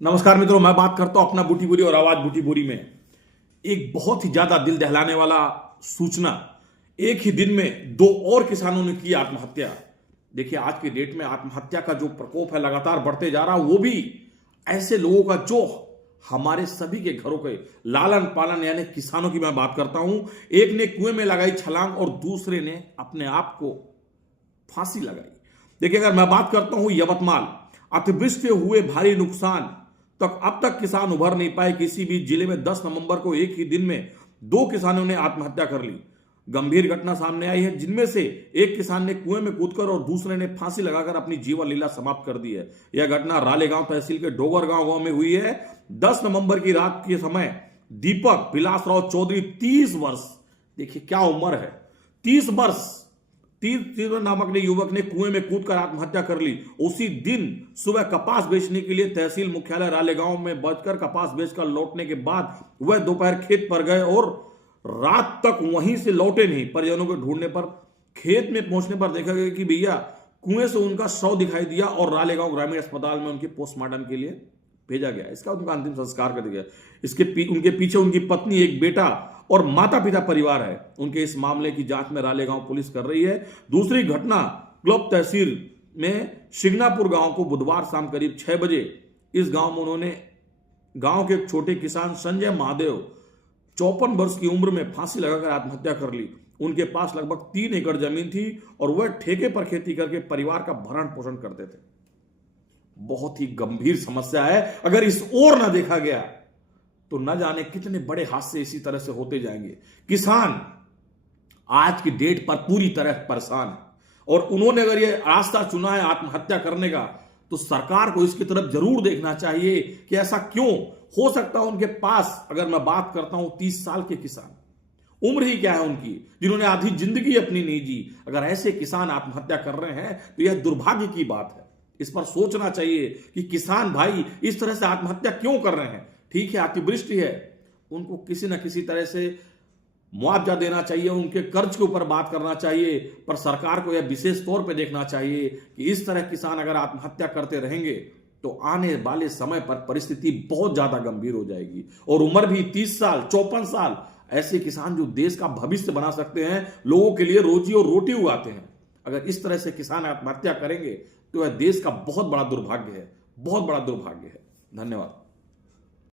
नमस्कार मित्रों, मैं बात करता हूं अपना बूटी बोरी और आवाज बूटी बोरी में एक बहुत ही ज्यादा दिल दहलाने वाला सूचना। एक ही दिन में दो और किसानों ने की आत्महत्या। देखिए, आज की डेट में आत्महत्या का जो प्रकोप है लगातार बढ़ते जा रहा, वो भी ऐसे लोगों का जो हमारे सभी के घरों के लालन पालन यानी किसानों की मैं बात करता हूं। एक ने कुएं में लगाई छलांग और दूसरे ने अपने आप को फांसी लगाई। देखिए, अगर मैं बात करता हूं यवतमाल, अतिवृष्टि से हुए भारी नुकसान तक अब तक किसान उभर नहीं पाए। किसी भी जिले में 10 नवंबर को एक ही दिन में दो किसानों ने आत्महत्या कर ली। गंभीर घटना सामने आई है, जिनमें से एक किसान ने कुएं में कूदकर और दूसरे ने फांसी लगाकर अपनी जीवन लीला समाप्त कर दी है। यह घटना रालेगांव तहसील के डोगर गांव में हुई है। 10 नवंबर की रात के समय दीपक विलासराव चौधरी 30 वर्ष, देखिए क्या उम्र है, 30 वर्ष, तीर नामक ने युवक ने कुएं में कूदकर आत्महत्या कर ली। उसी दिन सुबह कपास बेचने के लिए तहसील मुख्यालय रालेगांव में बचकर कपास बेचकर लौटने के बाद वह दोपहर खेत पर गए और रात तक वहीं से लौटे नहीं। परिजनों को ढूंढने पर खेत में पहुंचने पर देखा गया कि भैया कुएं से उनका शव दिखाई दिया और रालेगांव ग्रामीण अस्पताल में उनके पोस्टमार्टम के लिए भेजा गया। इसका उनका अंतिम संस्कार कर दिया गया। उनके पीछे उनकी पत्नी, एक बेटा और माता पिता परिवार है। उनके इस मामले की जांच में रालेगांव पुलिस कर रही है। दूसरी घटना क्लब तहसील में शिगनापुर गांव को बुधवार शाम करीब 6 बजे इस गांव में उन्होंने गांव के एक छोटे किसान संजय महादेव 54 वर्ष की उम्र में फांसी लगाकर आत्महत्या कर ली। उनके पास लगभग 3 एकड़ जमीन थी और वह ठेके पर खेती करके परिवार का भरण पोषण करते थे। बहुत ही गंभीर समस्या है। अगर इस ओर न देखा गया तो न जाने कितने बड़े हादसे इसी तरह से होते जाएंगे। किसान आज की डेट पर पूरी तरह परेशान है और उन्होंने अगर ये रास्ता चुना है आत्महत्या करने का, तो सरकार को इसकी तरफ जरूर देखना चाहिए कि ऐसा क्यों हो सकता है। उनके पास अगर मैं बात करता हूं 30 साल के किसान, उम्र ही क्या है उनकी, जिन्होंने आधी जिंदगी अपनी नहीं जी। अगर ऐसे किसान आत्महत्या कर रहे हैं तो यह दुर्भाग्य की बात है। इस पर सोचना चाहिए कि किसान भाई इस तरह से आत्महत्या क्यों कर रहे हैं। ठीक है, अतिवृष्टि है, उनको किसी न किसी तरह से मुआवजा देना चाहिए, उनके कर्ज के ऊपर बात करना चाहिए, पर सरकार को यह विशेष तौर पे देखना चाहिए कि इस तरह किसान अगर आत्महत्या करते रहेंगे तो आने वाले समय पर परिस्थिति बहुत ज्यादा गंभीर हो जाएगी। और उम्र भी 30 साल, 54 साल, ऐसे किसान जो देश का भविष्य बना सकते हैं, लोगों के लिए रोजी और रोटी उगाते हैं, अगर इस तरह से किसान आत्महत्या करेंगे तो यह देश का बहुत बड़ा दुर्भाग्य है, बहुत बड़ा दुर्भाग्य है। धन्यवाद।